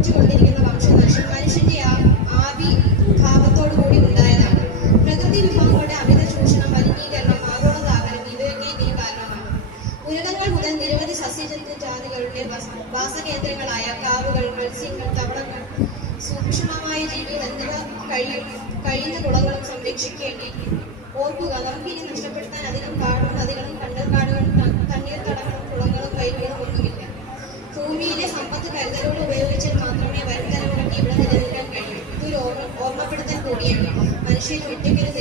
സംഭവിച്ചുകൊണ്ടിരിക്കുന്ന വംശനാശം മനുഷ്യന്റെ ആവിർഭാവത്തോടു കൂടി ഉണ്ടായതാണ്. പ്രകൃതി വിഭവങ്ങളുടെ അമിത ചൂഷണം, മലിനീകരണം, ആഗോളതാപനം ഇവയൊക്കെ ഇതിന് കാരണമാണ്. ഉരകങ്ങൾ മുതൽ നിരവധി സസ്യജന്തുജാതികളുടെ വാസകേന്ദ്രങ്ങളായ കാവുകൾ, മത്സ്യങ്ങൾ, തവളങ്ങൾ, സൂക്ഷ്മമായ ജീവികൾ എന്നിവ കഴിയുന്ന കുളങ്ങളും സംരക്ഷിക്കേണ്ടി. ഓർക്കുക, നമുക്കിനി നഷ്ടപ്പെടുത്താൻ അധികം കാടും നദികളും കണ്ടൽക്കാടുകളും തണ്ണീർത്തടങ്ങളും കുളങ്ങളും വയലുകളും ഒന്നുമില്ല. ഭൂമിയിലെ സമ്പത്ത് കരുതലോടെ ഉപയോഗിച്ചാൽ മാത്രമേ വരും തലമുറയ്ക്ക് ഇവിടെ നിലനിൽക്കാൻ കഴിയൂ. ഇതൊരു ഓർമ്മപ്പെടുത്തൽ കൂടിയാണ്. മനുഷ്യൻ ഒറ്റയ്ക്കൊരു